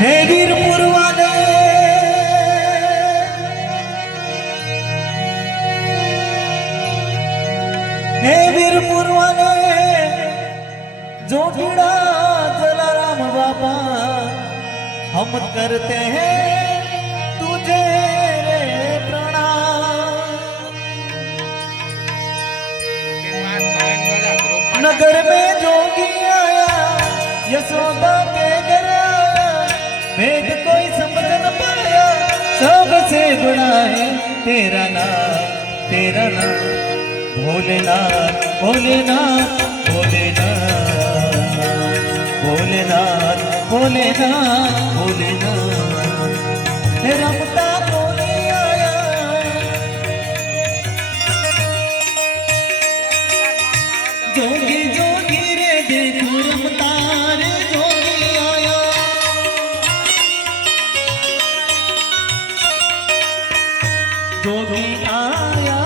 હે વીરપુર વાલે હે વીરપુર વાલે जोगीड़ा जलाराम बाबा हम करते हैं तुझे रे प्रणाम। नगर में जोगी आया यशोदा के घर आया भेद कोई समझ न पाया सबसे बड़ा है तेरा नाम भोलेनाथ भोलेनाथ भोलेनाथ भोलेनाथ भोलेनाथ हे रमता बोले आया जोगी जोगी रे देखो रमता रे जोगी आया जोगी आया